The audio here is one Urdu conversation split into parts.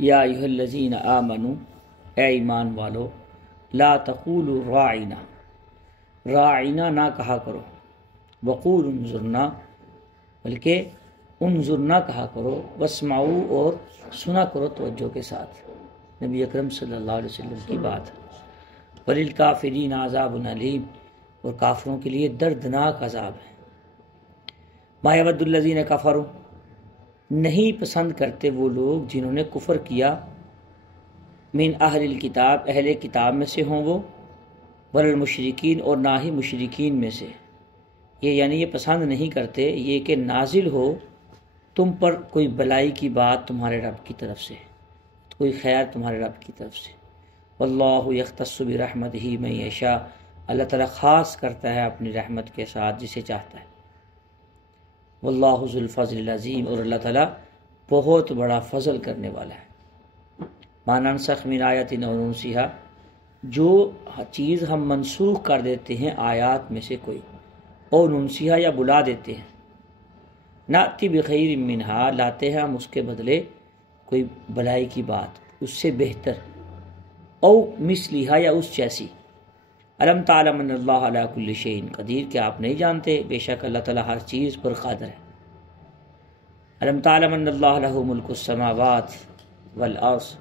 یا ایھا الذین آمنو، اے ایمان والو، لا تقولوا راعنا، راعنا نہ کہا کرو، وقولوا انظرنا، بلکہ انظرنا کہا کرو، واسمعوا، اور سنا کرو توجہ کے ساتھ۔ نبی اکرم صلی اللہ علیہ وسلم کی بات۔ وَلِلْكَافِرِينَ عَذَابٌ علیم، اور کافروں کے لیے دردناک عذاب ہے۔ مَا يَوَدُّ الَّذِينَ كَفَرُوا، نہیں پسند کرتے وہ لوگ جنہوں نے کفر کیا، من اہل الکتاب، اہل کتاب میں سے ہوں وہ، والمشرکین، اور نہ ہی مشرکین میں سے۔ یہ یعنی یہ پسند نہیں کرتے یہ کہ نازل ہو تم پر کوئی بلائی کی بات تمہارے رب کی طرف سے، کوئی خیر تمہارے رب کی طرف سے۔ واللہ یختص برحمتہ من یشاء، اللہ تعالیٰ خاص کرتا ہے اپنی رحمت کے ساتھ جسے چاہتا ہے۔ واللہ ذو الفضل العظیم، اور اللہ تعالیٰ بہت بڑا فضل کرنے والا ہے۔ ما ننسخ من آیۃ او ننسیھا، جو چیز ہم منسوخ کر دیتے ہیں آیات میں سے کوئی، او ننسیھا، یا بلا دیتے ہیں، نأتی بخیر منہا، لاتے ہیں ہم اس کے بدلے کوئی بلائی کی بات اس سے بہتر، او مثلھا، یا اس جیسی۔ الم تعلم ان اللہ علی کل شیء قدیر، کیا آپ نہیں جانتے بے شک اللہ تعالیٰ ہر چیز پر قادر ہے۔ الم تعلم ان اللہ لہ ملک السماوات والارض،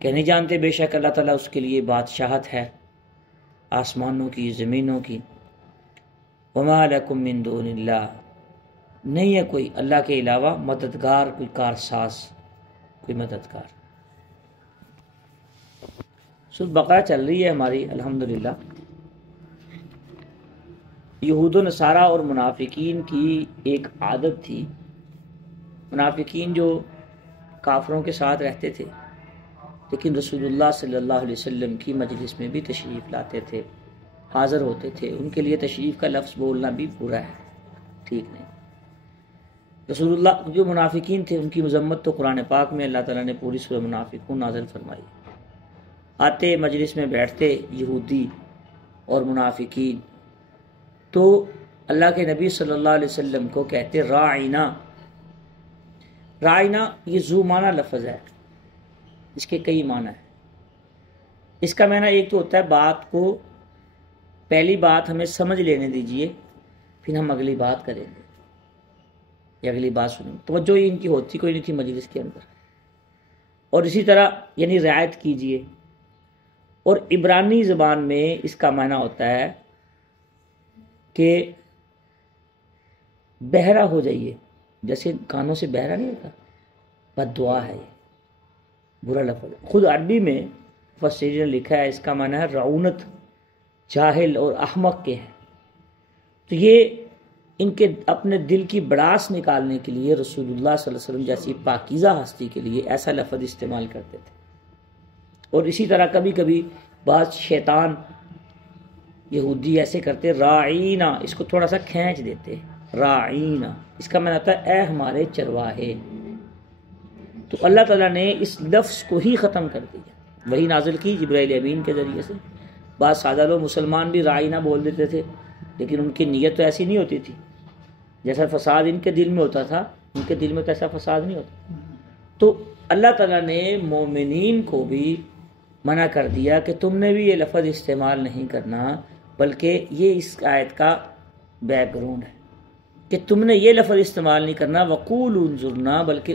کیا نہیں جانتے بے شک اللہ تعالیٰ اس کے لیے بادشاہت ہے آسمانوں کی زمینوں کی۔ وما لکم من دون اللہ، نہیں ہے کوئی اللہ کے علاوہ مددگار، کوئی کارساز، کوئی مددگار۔ سورۃ بقرہ چل رہی ہے ہماری الحمدللہ۔ یہود و نصارہ اور منافقین کی ایک عادت تھی، منافقین جو کافروں کے ساتھ رہتے تھے لیکن رسول اللہ صلی اللہ علیہ وسلم کی مجلس میں بھی تشریف لاتے تھے، حاضر ہوتے تھے، ان کے لیے تشریف کا لفظ بولنا بھی برا ہے، ٹھیک نہیں۔ رسول اللہ جو منافقین تھے ان کی مذمت تو قرآن پاک میں اللہ تعالیٰ نے پوری سورہ منافقون نازل فرمائی۔ آتے مجلس میں بیٹھتے یہودی اور منافقین تو اللہ کے نبی صلی اللہ علیہ وسلم کو کہتے راعنا۔ راعنا یہ ذو معنی لفظ ہے، اس کے کئی معنی ہیں۔ اس کا معنی ایک تو ہوتا ہے بات کو، پہلی بات ہمیں سمجھ لینے دیجئے، پھر ہم اگلی بات کریں گے یا اگلی بات سنیں گے۔ توجہ ان کی ہوتی کوئی نہیں تھی مجلس کے اندر۔ اور اسی طرح یعنی رعایت کیجئے۔ اور عبرانی زبان میں اس کا معنی ہوتا ہے کہ بہرا ہو جائیے، جیسے کانوں سے بہرا نہیں ہوتا، بد دعا ہے، یہ برا لفظ ہے۔ خود عربی میں مفسرین نے لکھا ہے اس کا معنی ہے رعونت، جاہل اور احمق کے ہیں۔ تو یہ ان کے اپنے دل کی بڑاس نکالنے کے لیے رسول اللہ صلی اللہ علیہ وسلم جیسی پاکیزہ ہستی کے لیے ایسا لفظ استعمال کرتے تھے۔ اور اسی طرح کبھی کبھی بعض شیطان یہودی ایسے کرتے راعینا، اس کو تھوڑا سا کھینچ دیتے، راعینا، اس کا معنی ہوتا ہے اے ہمارے چرواہے۔ تو اللہ تعالیٰ نے اس لفظ کو ہی ختم کر دیا، وہی نازل کی جبرائیل امین کے ذریعے سے۔ بعض سادہ لوگ مسلمان بھی راعینا بول دیتے تھے، لیکن ان کی نیت تو ایسی نہیں ہوتی تھی، جیسا فساد ان کے دل میں ہوتا تھا ان کے دل میں تو ایسا فساد نہیں ہوتا۔ تو اللہ تعالیٰ نے مومنین کو بھی منع کر دیا کہ تم نے بھی یہ لفظ استعمال نہیں کرنا، بلکہ یہ اس آیت کا بیک گراؤنڈ ہے کہ تم نے یہ لفظ استعمال نہیں کرنا، وقولوا انظرنا، بلکہ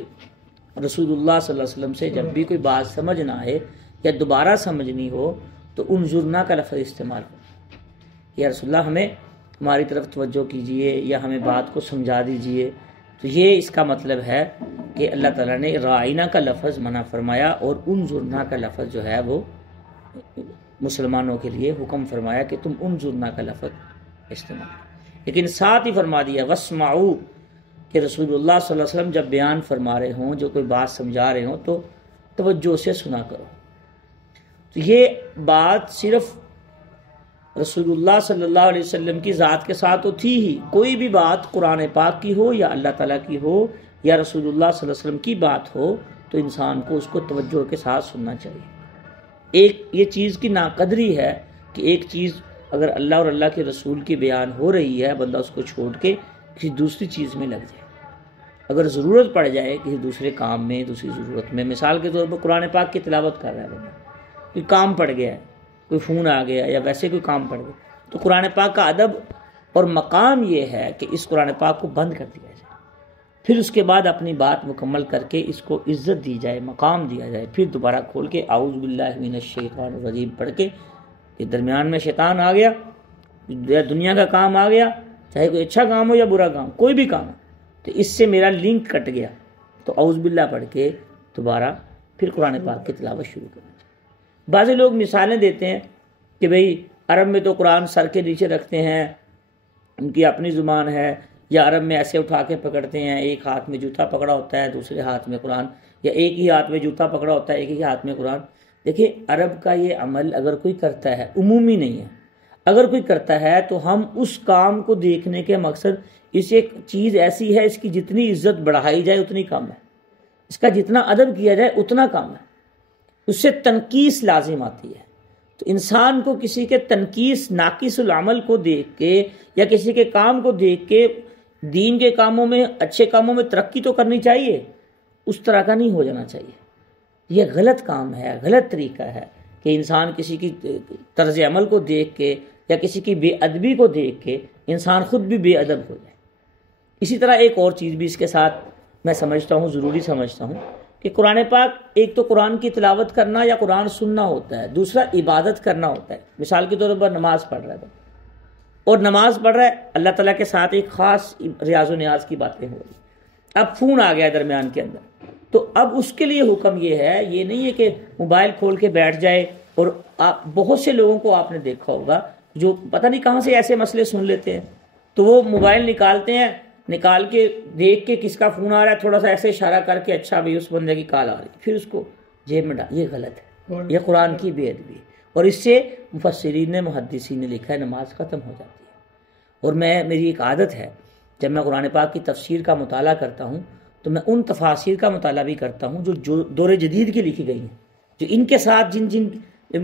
رسول اللہ صلی اللہ علیہ وسلم سے جب بھی کوئی بات سمجھ نہ آئے یا دوبارہ سمجھنی ہو تو انظرنا کا لفظ استعمال کرو، یا رسول اللہ ہمیں ہماری طرف توجہ کیجئے یا ہمیں بات کو سمجھا دیجئے۔ تو یہ اس کا مطلب ہے کہ اللہ تعالیٰ نے راعینا کا لفظ منع فرمایا اور انظرنا کا لفظ جو ہے وہ مسلمانوں کے لیے حکم فرمایا کہ تم انظرنا کا لفظ استعمال کرو، لیکن ساتھ ہی فرما دیا واسمعوا، کہ رسول اللہ صلی اللہ علیہ وسلم جب بیان فرما رہے ہوں، جو کوئی بات سمجھا رہے ہوں تو توجہ سے سنا کرو۔ تو یہ بات صرف رسول اللہ صلی اللہ علیہ وسلم کی ذات کے ساتھ تو تھی ہی، کوئی بھی بات قرآن پاک کی ہو یا اللہ تعالیٰ کی ہو یا رسول اللہ صلی اللہ علیہ وسلم کی بات ہو تو انسان کو اس کو توجہ کے ساتھ سننا چاہیے۔ ایک یہ چیز کی ناقدری ہے کہ ایک چیز اگر اللہ اور اللہ کے رسول کی بیان ہو رہی ہے، بندہ اس کو چھوڑ کے کسی دوسری چیز میں لگ جائے، اگر ضرورت پڑ جائے کسی دوسرے کام میں، دوسری ضرورت میں، مثال کے طور پر قرآن پاک کی تلاوت کر رہا ہے بندہ، کوئی کام پڑ گیا ہے، کوئی فون آ گیا یا ویسے کوئی کام پڑ گیا، تو قرآن پاک کا ادب اور مقام یہ ہے کہ اس قرآن پاک کو بند کر دیا جائے، پھر اس کے بعد اپنی بات مکمل کر کے اس کو عزت دی جائے، مقام دیا جائے، پھر دوبارہ کھول کے اعوذ باللہ من الشیطان الرجیم پڑھ کے کہ درمیان میں شیطان آ گیا یا دنیا کا کام آ گیا، چاہے کوئی اچھا کام ہو یا برا کام، کوئی بھی کام ہو، تو اس سے میرا لنک کٹ گیا، تو اعوذ باللہ پڑھ کے دوبارہ پھر قرآن پاک کی تلاوت شروع کرنا چاہیے۔ بعض لوگ مثالیں دیتے ہیں کہ بھئی عرب میں تو قرآن سر کے نیچے رکھتے ہیں، ان کی اپنی زبان ہے، یا عرب میں ایسے اٹھا کے پکڑتے ہیں، ایک ہاتھ میں جوتا پکڑا ہوتا ہے دوسرے ہاتھ میں قرآن، یا ایک ہی ہاتھ میں جوتا پکڑا ہوتا ہے ایک ہی ہاتھ میں قرآن۔ دیکھیں عرب کا یہ عمل اگر کوئی کرتا ہے، عمومی نہیں ہے، اگر کوئی کرتا ہے تو ہم اس کام کو دیکھنے کے مقصد اس ایک چیز ایسی ہے، اس کی جتنی عزت بڑھائی جائے اتنی کم ہے، اس کا جتنا ادب کیا جائے اتنا کم ہے، اس سے تنقیص لازم آتی ہے۔ تو انسان کو کسی کے تنقیص ناقص العمل کو دیکھ کے یا کسی کے کام کو دیکھ کے دین کے کاموں میں، اچھے کاموں میں ترقی تو کرنی چاہیے، اس طرح کا نہیں ہو جانا چاہیے۔ یہ غلط کام ہے، غلط طریقہ ہے کہ انسان کسی کی طرز عمل کو دیکھ کے یا کسی کی بے ادبی کو دیکھ کے انسان خود بھی بے ادب ہو جائے۔ اسی طرح ایک اور چیز بھی اس کے ساتھ میں سمجھتا ہوں، ضروری سمجھتا ہوں کہ قرآن پاک ایک تو قرآن کی تلاوت کرنا یا قرآن سننا ہوتا ہے، دوسرا عبادت کرنا ہوتا ہے۔ مثال کے طور پر نماز پڑھ رہا ہے اور نماز پڑھ رہا ہے، اللہ تعالیٰ کے ساتھ ایک خاص ریاض و نیاز کی باتیں ہو رہی، اب فون آ گیا درمیان کے اندر، تو اب اس کے لیے حکم یہ ہے، یہ نہیں ہے کہ موبائل کھول کے بیٹھ جائے، اور آپ بہت سے لوگوں کو آپ نے دیکھا ہوگا جو پتہ نہیں کہاں سے ایسے مسئلے سن لیتے ہیں، تو وہ موبائل نکالتے ہیں، نکال کے دیکھ کے کس کا فون آ رہا ہے، تھوڑا سا ایسے اشارہ کر کے اچھا بھی اس بندے کی کال آ رہی، پھر اس کو جیب میں ڈال، یہ غلط ہے، یہ قرآن کی بے ادبی ہے، اور اس سے مفسرین نے، محدثین نے لکھا ہے نماز ختم ہو جاتی ہے۔ اور میری ایک عادت ہے، جب میں قرآن پاک کی تفسیر کا مطالعہ کرتا ہوں تو میں ان تفاسیر کا مطالعہ بھی کرتا ہوں جو دور جدید کی لکھی گئی ہیں، جو ان کے ساتھ جن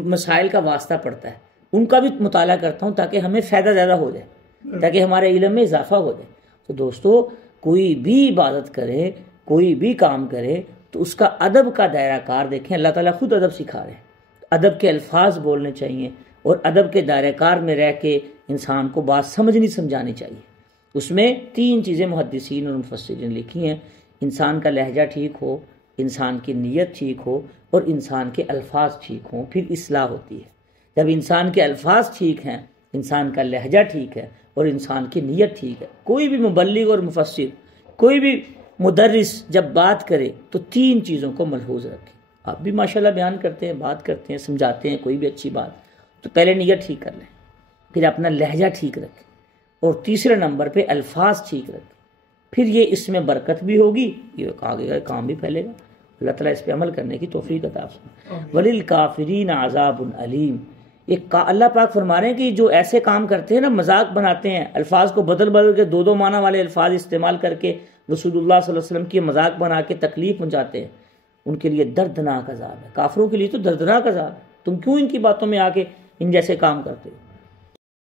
مسائل کا واسطہ پڑتا ہے ان کا بھی مطالعہ کرتا ہوں، تاکہ ہمیں فائدہ زیادہ ہو جائے، تاکہ ہمارے علم میں اضافہ ہو جائے۔ تو دوستو، کوئی بھی عبادت کرے، کوئی بھی کام کرے تو اس کا ادب کا دائرہ کار دیکھیں، اللہ تعالیٰ خود ادب سکھا رہے ہیں، ادب کے الفاظ بولنے چاہیے، اور ادب کے دائرہ کار میں رہ کے انسان کو بات سمجھنی سمجھانی چاہیے۔ اس میں 3 چیزیں محدثین اور مفسرین نے لکھی ہیں، انسان کا لہجہ ٹھیک ہو، انسان کی نیت ٹھیک ہو، اور انسان کے الفاظ ٹھیک ہوں، پھر اصلاح ہوتی ہے۔ جب انسان کے الفاظ ٹھیک ہیں، انسان کا لہجہ ٹھیک ہے، اور انسان کی نیت ٹھیک ہے، کوئی بھی مبلغ اور مفسر، کوئی بھی مدرس جب بات کرے تو 3 چیزوں کو ملحوظ رکھیں۔ آپ بھی ماشاءاللہ بیان کرتے ہیں، بات کرتے ہیں، سمجھاتے ہیں کوئی بھی اچھی بات، تو پہلے نیت ٹھیک کر لیں، پھر اپنا لہجہ ٹھیک رکھیں، اور تیسرے نمبر پہ الفاظ ٹھیک رکھیں، پھر یہ اس میں برکت بھی ہوگی، یہ آگے کام بھی پھیلے گا۔ اللہ تعالیٰ اس پہ عمل کرنے کی توفیق عطا فرمائے۔ وَلِلْكَافِرِينَ عَذَابٌ عَلِيمٌ۔ اللہ پاک فرما رہے ہیں کہ جو ایسے کام کرتے ہیں نا، مذاق بناتے ہیں، الفاظ کو بدل بدل کے 2 معنی والے الفاظ استعمال کر کے رسول اللہ صلی اللہ علیہ وسلم کی مذاق بنا کے تکلیف پہنچاتے ہیں، ان کے لیے دردناک عذاب ہے۔ کافروں کے لیے تو دردناک عذاب ہے، تم کیوں ان کی باتوں میں آ کے ان جیسے کام کرتے ہو؟